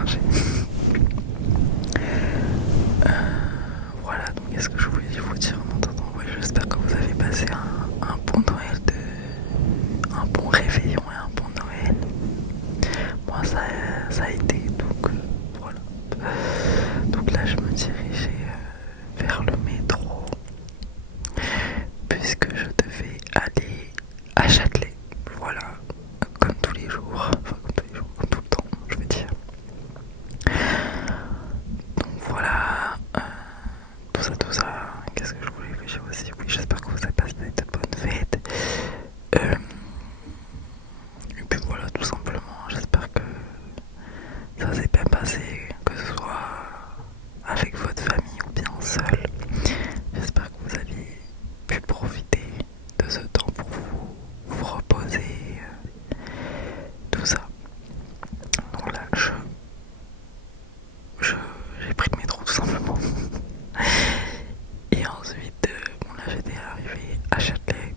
marché. Voilà, donc qu'est-ce que je voulais vous dire en attendant? Ouais, j'espère que vous avez passé un bon Noël, un bon réveillon et un bon Noël. Moi ça a été, donc voilà. Donc là je me dirigeais vers le métro puisque je devais aller à Châtelet. Voilà, comme tous les jours, enfin comme tous les jours, comme tout le temps, je veux dire. Donc voilà, tout ça, qu'est-ce que je voulais vous dire aussi? Oui, j'espère que vous avez passé de bonnes fêtes. Et puis voilà, tout simplement, j'espère que ça s'est bien passé, que ce soit avec votre famille ou bien seul. J'espère que vous avez pu profiter de ce temps pour vous reposer, tout ça. Donc là, j'ai pris le métro tout simplement. Et ensuite, bon là j'étais arrivé à Châtelet.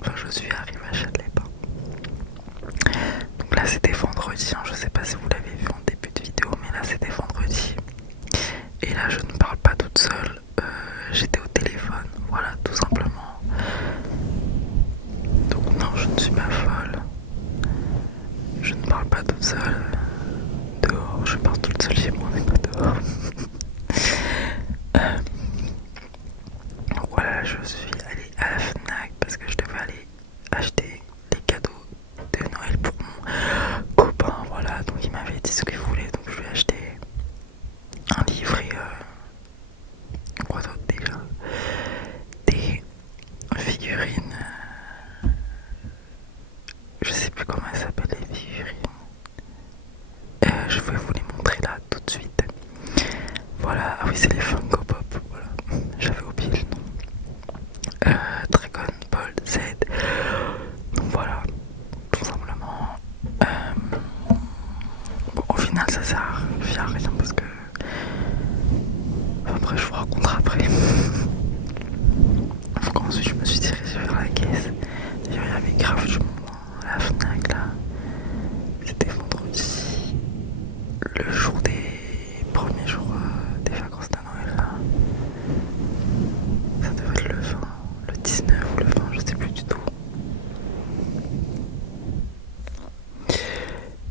Enfin, je suis arrivé à Châtelet, pas. Donc là c'était vendredi, hein. Je sais pas si vous l'avez vu en début de vidéo, mais là c'était vendredi. Et là je ne parle pas toute seule, j'étais au téléphone, voilà, tout simplement. Donc non, je ne suis pas folle. Je ne parle pas toute seule dehors, je parle toute seule chez moi, mais pas dehors. Donc voilà, je suis allée à la Fnac parce que je devais aller acheter les cadeaux de Noël pour mon copain, voilà. Donc il m'avait dit ce qu'il voulait, donc je lui ai acheté un livre et quoi d'autre déjà, des figurines, je sais plus comment elles s'appellent les figurines. Je vais vous les montrer là tout de suite. Voilà, ah oui, c'est les Funko Pop, voilà, j'avais oublié le nom. Dragon Ball Z. Donc voilà, tout simplement. Bon, au final, ça sert à rien parce que. Enfin, après, je vous raconterai après. Donc ensuite, je me suis dirigée vers la caisse. D'ailleurs, il y avait grave du monde à la Fnac là. C'était vendredi, le jour des premiers jours des vacances de Noël là. Ça devait être le 20, le 19 ou le 20, je sais plus du tout.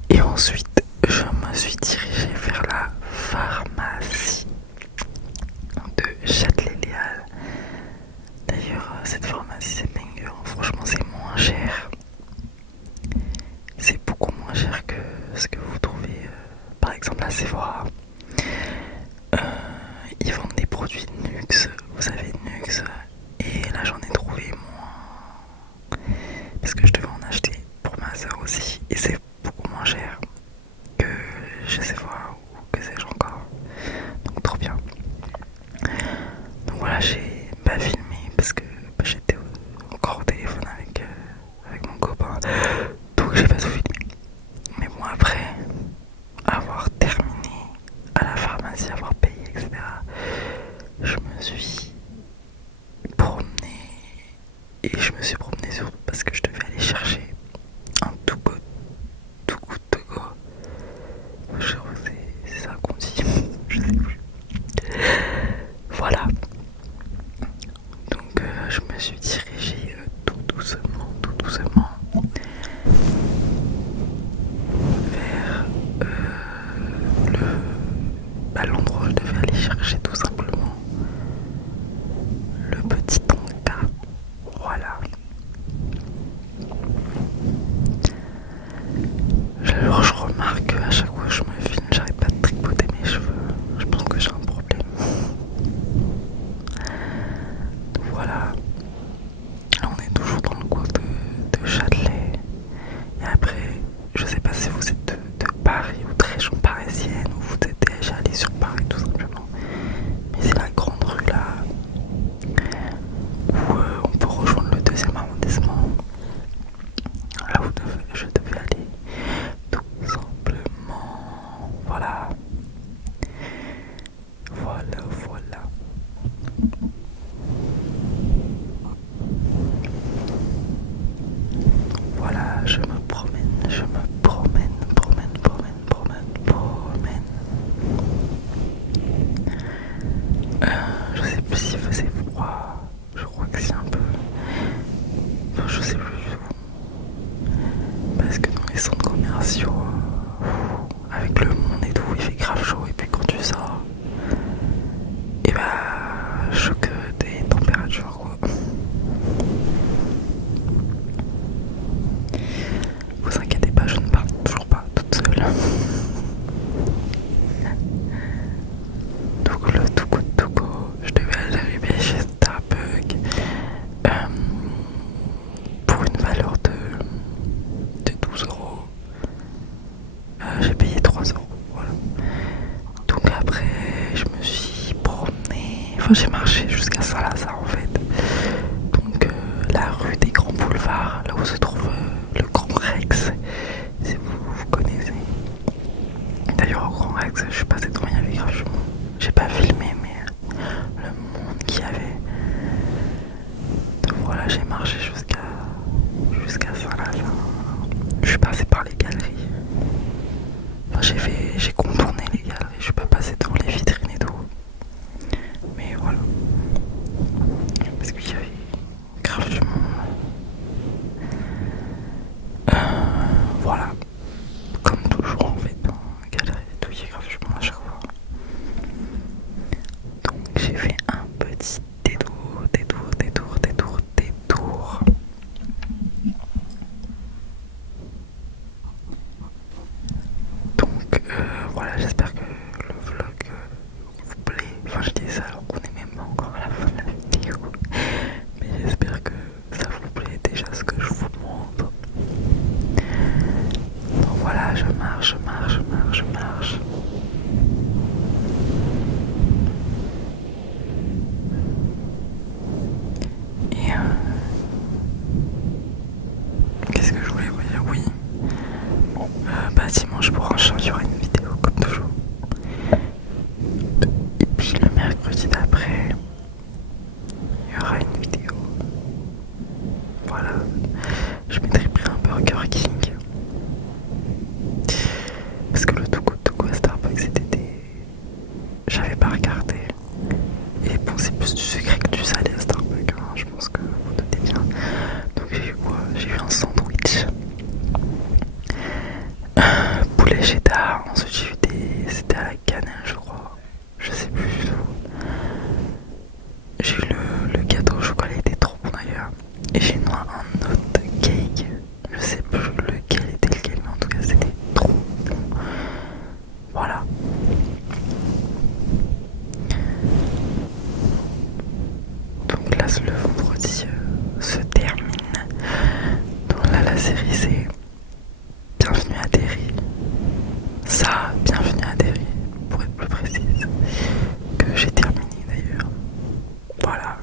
Et ensuite, je me suis dirigée vers la pharmacie de Châtelet-Léal. D'ailleurs, cette pharmacie, c'est banger, franchement, c'est moins cher. C'est beaucoup moins cher que ce que vous trouvez, par exemple, à Sephora. Ils vendent des produits de luxe, vous savez, de luxe. Et là, j'en ai trouvé moins. Parce que je devais en acheter pour ma soeur aussi. Et c'est beaucoup moins cher que chez Sephora ou que sais-je encore. Donc trop bien. Donc voilà, j'ai pas filmé parce que j'étais encore au téléphone avec mon copain. Donc j'ai pas tout filmé. Mais bon, après avoir terminé à la pharmacie, avoir payé, etc., je me suis promené. Et je me suis promené surtout parce que je devais aller chercher un Too Good To Go. Je crois que c'est ça qu'on dit, je sais plus. Voilà. Donc je me suis dirigée tout doucement j'ai marché jusqu'à Saint-Lazare en fait. Donc la rue des Grands Boulevards, là où se trouve le Grand Rex, si vous connaissez. D'ailleurs au Grand Rex, je suis passé devant, il y avait grave du monde. J'ai pas filmé mais le monde qu'il y avait. Donc voilà, j'ai marché jusqu'à Saint-Lazare. Je suis passé par les galeries. Enfin, j'ai contourné les galeries, je suis pas passé devant les vitrines et tout. Mais voilà. Parce qu'il y avait grave du monde. Voilà. Comme toujours en fait, dans la galerie et tout, il y a grave du monde à chaque fois. Donc j'ai fait un petit détour. Donc voilà, j'espère que le vlog vous plaît. Enfin je dis ça alors qu'on est même pas encore à la fin de la vidéo. Mais j'espère que ça vous plaît déjà ce que je vous montre. Donc voilà, je marche. Et qu'est-ce que je voulais vous dire? Oui. Bah dimanche prochain il y aura une vidéo comme toujours. Et puis le mercredi d'après il y aura une vidéo. Voilà. Je m'étais pris un Burger King. Parce que le tout goût à Starbucks c'était j'avais pas regardé. Et bon c'est plus du sucré que du salé à Starbucks, hein. Je pense que vous doutez bien. Donc j'ai eu quoi? J'ai eu un sandwich. Poulet cheddar, ensuite j'ai eu c'était à la cannelle je crois. Je sais plus du tout. J'ai eu le gâteau au chocolat, il était trop bon d'ailleurs. Et j'ai eu un autre cake. Je sais plus lequel était lequel, mais en tout cas c'était trop bon. Voilà. Donc là le vendredi se termine. Donc là la série c'est Bienvenue à Derry. Ça, Bienvenue à Derry, pour être plus précise. Que j'ai terminé d'ailleurs. Voilà.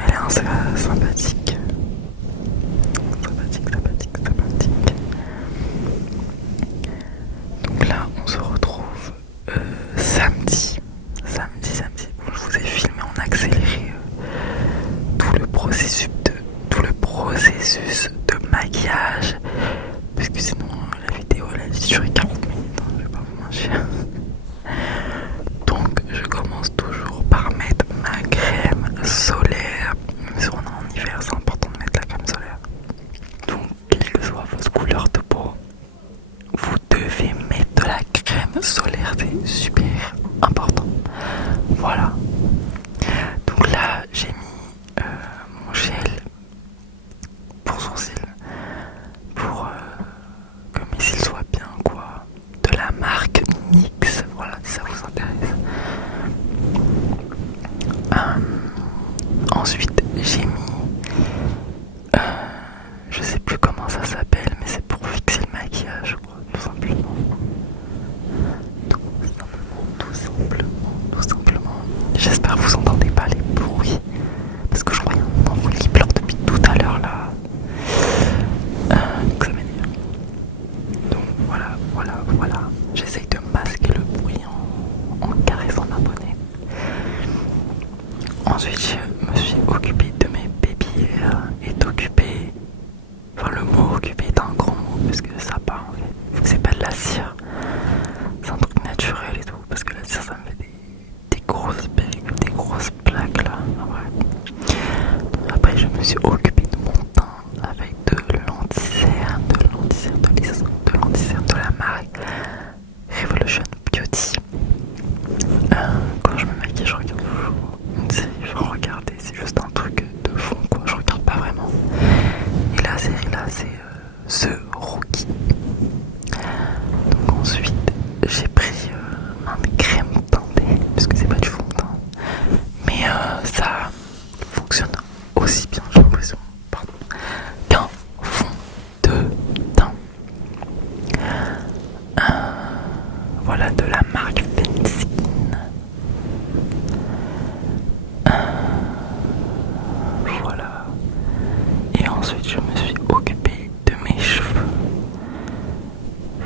Elle est un sympathique. Donc là, on se retrouve samedi. Bon, je vous ai filmé en accéléré tout le processus de maquillage. Parce que sinon, la vidéo elle a duré 40 minutes. Hein, je vais pas vous mentir. Donc, je commence toujours par mettre ma crème solaire. Même si on est en hiver, c'est important de mettre la crème solaire. Donc, quelle que soit votre couleur de peau, vous devez mettre de la crème solaire, c'est super important. Voilà. Donc là, j'ai mis mon gel pour sourcils pour que mes cils soient bien, quoi. De la marque NYX, voilà, si ça vous intéresse. Ensuite, j'ai mis je sais plus comment ça s'appelle, mais c'est pour fixer le maquillage, quoi, tout simplement. Tout simplement. J'espère que vous entendez pas les bruits, parce que je crois qu'il y a un enfant qui pleure depuis tout à l'heure là. Donc ça m'énerve. Donc voilà. J'essaye de masquer le bruit en caressant ma bonnette. Ensuite, je me suis occupée de mes babyères et d'occuper. Enfin, le mot occupé est un grand mot parce que ça part en fait. C'est pas de la cire, c'est un truc naturel et tout. Parce que la cire ça me fait des grosses bagues, des grosses plaques là. Ouais. Après, je me suis occupée de mon teint avec de l'anti-cerne de la marque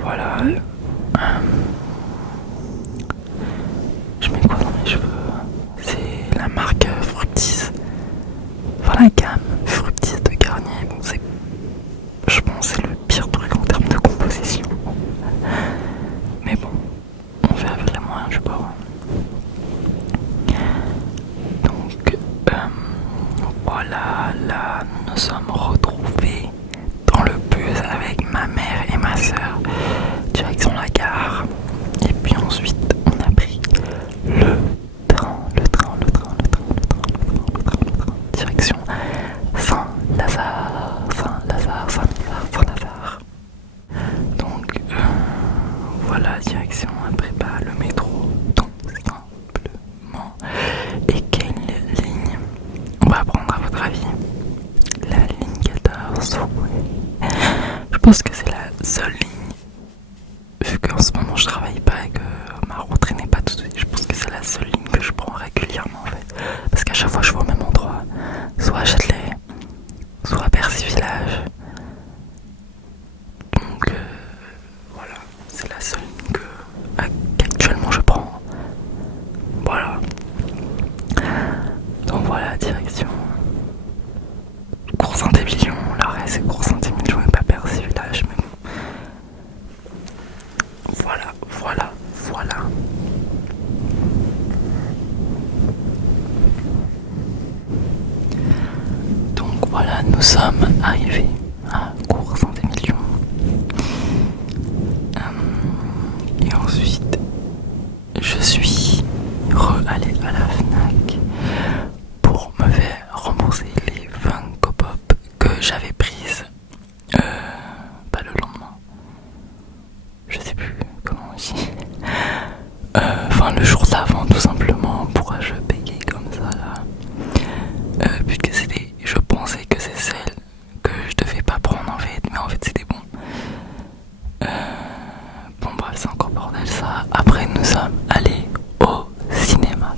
voilà. Je mets quoi dans mes cheveux? C'est la marque Fructis. Enfin la gamme Fructis de Garnier. Bon, je pense que c'est le pire truc en termes de composition. Mais bon, on fait avec les moyens du bord. Donc voilà, là nous nous sommes retrouvés dans le bus avec ma mère et ma soeur, direction la gare. Et puis ensuite on a pris le train, direction Saint-Lazare. Donc voilà, direction après le métro, tout simplement. Et quelle ligne on va prendre à votre avis? La ligne 14, ouais. Je pense que c'est la seule ligne, vu qu'en ce moment je travaille pas et que ma rentrée n'est pas tout de suite. Je pense que c'est la seule ligne que je prends régulièrement en fait, parce qu'à chaque fois je vais au même endroit, soit à Châtelet, soit à Bercy Village. Donc voilà, c'est la seule ligne qu'actuellement je prends. Voilà. Donc voilà, direction Cours Saint-Émilion. Le reste c'est Cours Saint-Émilion et pas Bercy Village, mais bon. Voilà. Donc voilà, nous sommes arrivés à Cours Saint-Émilion. Et ensuite, je suis allé à la FNAC pour me faire rembourser les 20 Copop que j'avais prises pas le lendemain. Je sais plus comment on dit. Enfin le jour d'avant tout simplement, pourquoi je payais comme ça là, puisque c'était, je pensais que c'est celle que je devais pas prendre en fait, mais en fait c'était bon. Bon bref, c'est encore bordel ça. Après nous sommes allés au cinéma.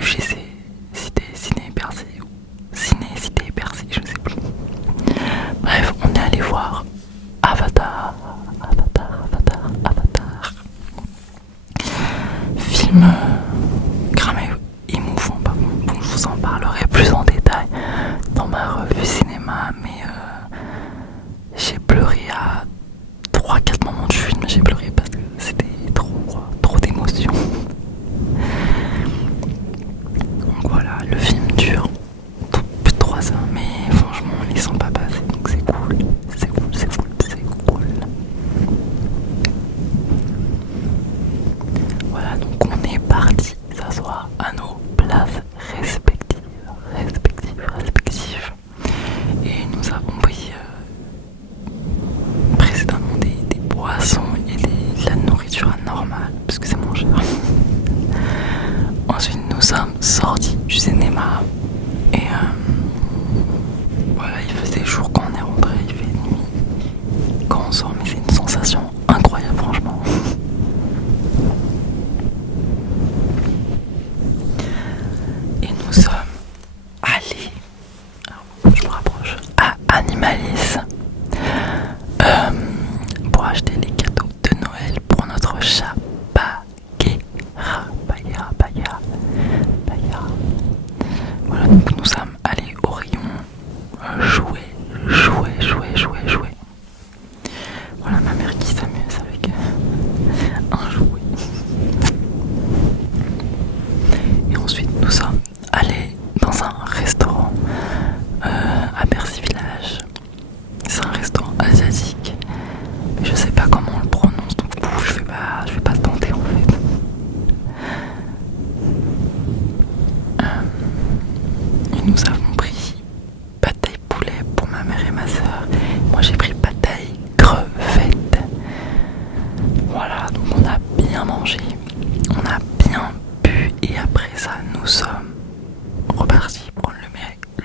UGC, Ciné Bercy, Cité Bercy, je sais plus. Bref, on est allé voir Avatar. Film cramé, émouvant par contre. Bon, je vous en parlerai plus en détail dans ma revue cinéma, mais j'ai pleuré à 3-4 moments du film. J'ai pleuré parce que c'était trop d'émotions. Donc voilà, le film dure plus de 3 heures, mais franchement on les sent pas passer, donc c'est cool. Voilà, donc on est parti s'asseoir à nos places respectives. Et nous avons pris précédemment des boissons et de la nourriture normale, parce que c'est moins cher. Ensuite nous sommes sortis du cinéma et voilà, il faisait jour quand on est rentré, il fait nuit quand on sort, mais c'est une sensation incroyable franchement. Et nous sommes allés, je me rapproche, à Animalis pour acheter les cadeaux de Noël pour notre chat Bagheera. Voilà, donc nous sommes allés au rayon jouets. Voilà ma mère qui s'amuse avec un jouet. Et ensuite nous sommes allés dans un restaurant à Bercy Village. C'est un restaurant asiatique, mais je sais pas comment on le prononce, donc je vais pas tenter en fait. Et nous avons pris pâté poulet pour ma mère et ma soeur. Moi j'ai pris pâté crevette. Voilà, donc on a bien mangé, on a bien bu et après ça nous sommes repartis prendre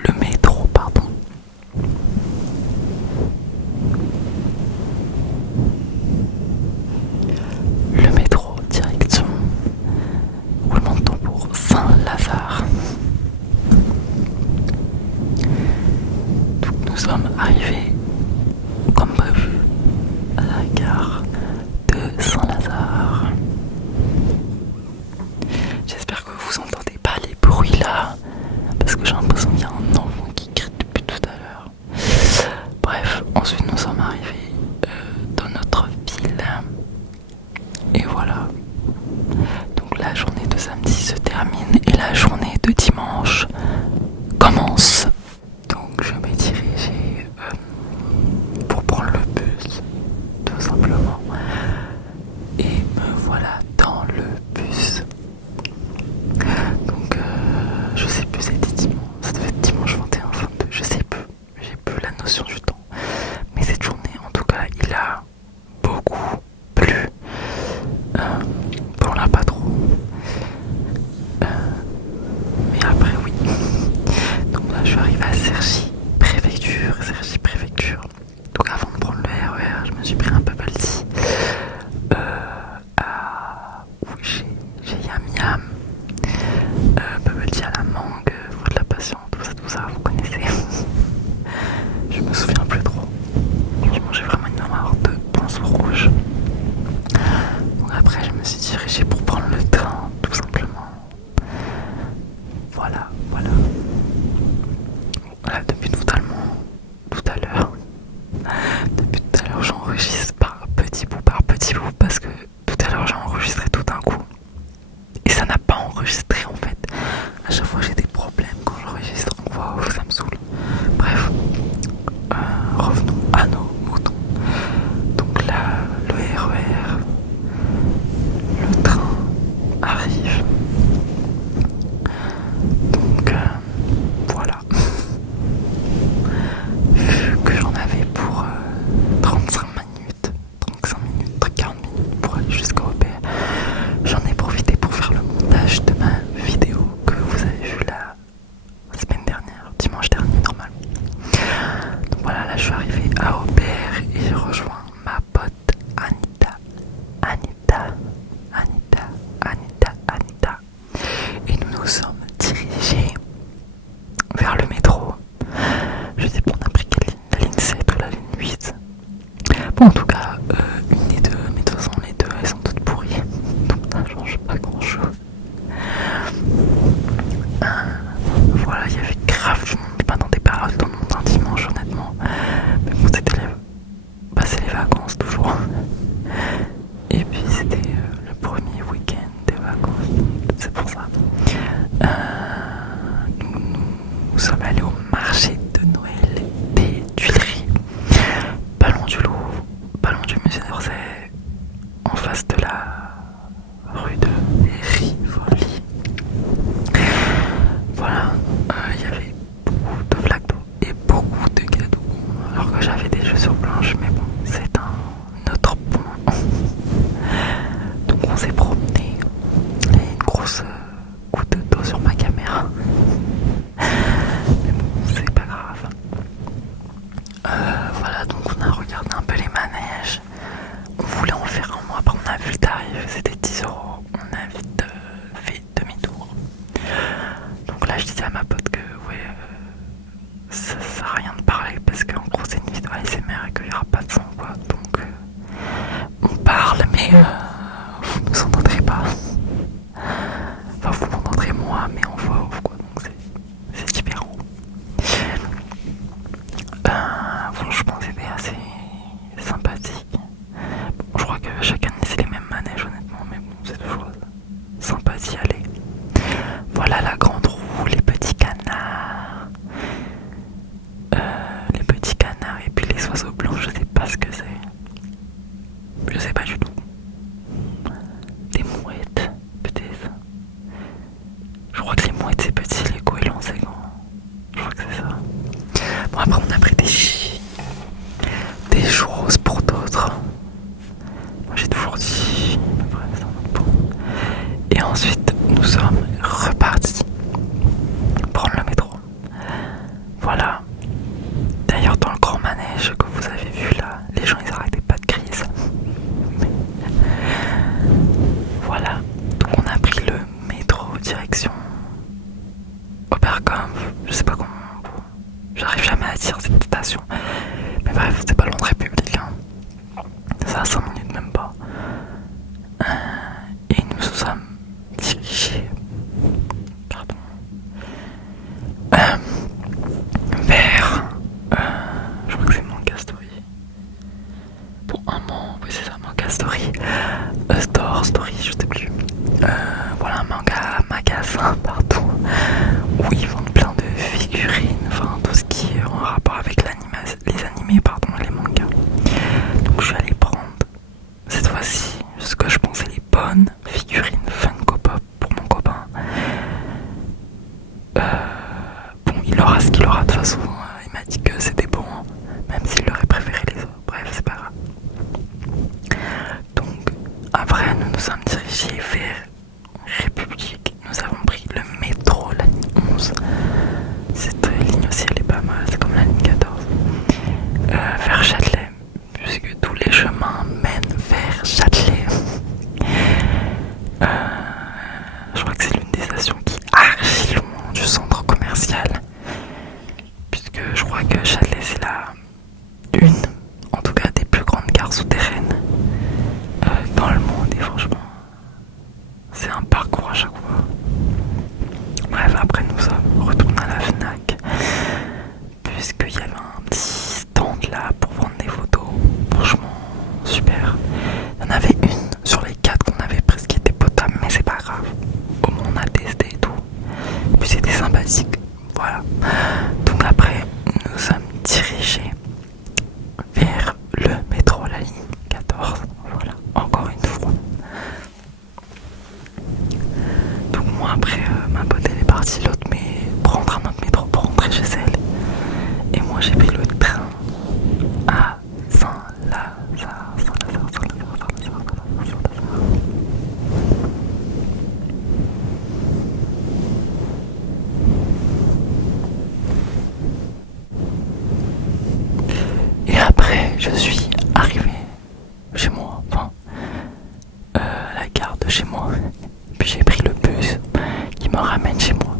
le métro, pardon. Le métro direction roulement de tambour Saint-Lazare. Donc nous sommes arrivés comme prévu à la gare de Saint-Lazare. J'espère que vous entendez pas les bruits là, parce que j'ai l'impression qu'il y a un enfant qui crie depuis tout à l'heure. Bref, ensuite nous sommes arrivés dans notre ville. Et voilà. Donc la journée de samedi se termine et la journée de dimanche commence. Donc je me dirigeais pour prendre le bus, tout simplement. Et me voilà dans le bus. Donc je sais plus, c'était dimanche, ça devait être dimanche 21, 22, je sais plus. J'ai plus la notion du temps. Mais cette journée, en tout cas, il a beaucoup plu. Bon, là, pas trop. Mais après, oui. Donc là, je suis arrivée à Cergy préfecture. Donc avant de prendre le RER, je me suis pris un bubble tea. J'ai Yam Yam. Bubble tea à la mangue, fruit de la passion, tout ça, vous connaissez. Je me souviens plus trop. Franchement, j'ai vraiment une mémoire de pinceau rouge. Donc après, je me suis dirigée pour prendre le train, tout simplement. Voilà. Depuis tout à l'heure, j'enregistre par petit bout parce que tout à l'heure j'ai enregistré tout d'un coup et ça n'a pas enregistré en fait. À chaque fois j'ai des problèmes quand j'enregistre en voix off, ça me saoule. Bref, revenons à nos moutons. Donc là, le RER, le train arrive. Donc voilà. Vu que j'en avais pour 35 minutes, 40 minutes pour aller jusqu'à Aubert, j'en ai profité pour faire le montage de ma vidéo que vous avez vue la semaine dernière, dimanche dernier normalement. Donc voilà, là je suis arrivé à Aubert et j'ai rejoint ma pote Anita. Et nous nous sommes dirigés vers le métro. Je sais pas, on a pris quelle ligne, la ligne 7 ou la ligne 8. Bon, en tout cas, une des deux, mais de toute façon, les deux elles sont toutes pourries. Donc ça change pas grand chose. Voilà, il y avait grave du monde. Je m'attendais pas à autant de monde un dimanche, honnêtement. Mais bon, c'était c'est les vacances toujours. Et puis c'était le premier week-end des vacances, c'est pour ça. Nous sommes allés au marché de Noël des Tuileries, pas loin du Louvre, pas loin du musée d'Orsay, en face de la rue de Rivoli. Voilà, il y avait beaucoup de flaques d'eau et beaucoup de cadeaux, alors que j'avais des chaussures blanches, mais bon, c'est un autre point. Donc on s'est promené, il y a une grosse goutte d'eau sur ma caméra. Mais bon, c'est pas grave. Voilà, donc on a regardé un peu les manèges. On voulait en faire un mois, après on a vu le tarif, c'était 10€. On a vite fait demi-tour. Donc là je disais à ma pote que ça sert à rien de parler parce qu'en gros c'est une vidéo ASMR et qu'il n'y aura pas de son quoi. Donc on parle mais vous ne nous entendrez pas. Enfin vous m'entendrez moi mais en voix off quoi, donc c'est différent. Franchement c'était assez sympathique. Bon, je crois que chaque année c'est les mêmes manèges honnêtement, mais bon c'est toujours sympa d'y aller. Voilà la grande roue, les petits canards. Et puis les oiseaux blancs, je sais pas ce que c'est. Je sais pas du tout. Des mouettes, peut-être. Je crois que les mouettes c'est petit, les goélands c'est grand. Je crois que c'est ça. Bon après on a pris des choses pour d'autres. Moi j'ai toujours dit, mais bref c'est un autre point. Et ensuite nous sommes repartis prendre le métro. Voilà. D'ailleurs dans le grand manège que vous avez vu là, les gens ils arrêtaient pas de crier ça. Voilà. Donc on a pris le métro direction Oberkampf. Je sais pas comment. J'arrive jamais à dire cette station. Mais bref, c'est pas loin de animés, pardon, les mangas. Donc je suis allé prendre cette fois-ci ce que je pensais les bonnes figurines Funko Pop pour mon copain. Bon, il aura ce qu'il aura de toute façon. Il m'a dit que c'était bon, hein, même s'il aurait préféré les autres. Bref, c'est pas grave. Donc après, nous nous sommes dirigés vers République. Nous avons pris le métro, la ligne 11. Cette ligne aussi, elle est pas mal. C'est comme la ligne 14. Vers Châtelet, puisque tous les chemins mènent vers Châtelet. Je crois que c'est l'une des stations qui est archi loin du centre commercial, puisque je crois que Châtelet c'est une, en tout cas des plus grandes gares souterraines dans le monde, et franchement c'est un parcours à chaque fois. Bref, après nous sommes retournés à la FNAC, puisqu'il y avait un petit stand là pour vendre des photos. Franchement super. Il y en avait une sur les 4 qu'on avait prises qui était potable, mais c'est pas grave, au moins on a testé et tout, et puis c'était sympathique. Voilà, donc après nous sommes dirigés vers le métro, la ligne 14. Voilà, encore une fois. Donc moi après ma pote elle est partie prendre un autre métro pour rentrer chez elle, et moi j'ai pris le train à Saint-Lazare. Et après je suis arrivé chez moi, enfin à la gare de chez moi, puis j'ai pris le bus qui me ramène chez moi.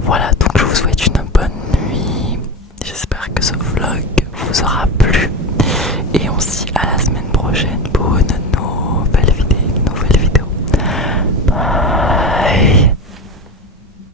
Voilà, donc je vous souhaite une bonne nuit. J'espère que ce vlog vous aura plu, et on se dit à la semaine prochaine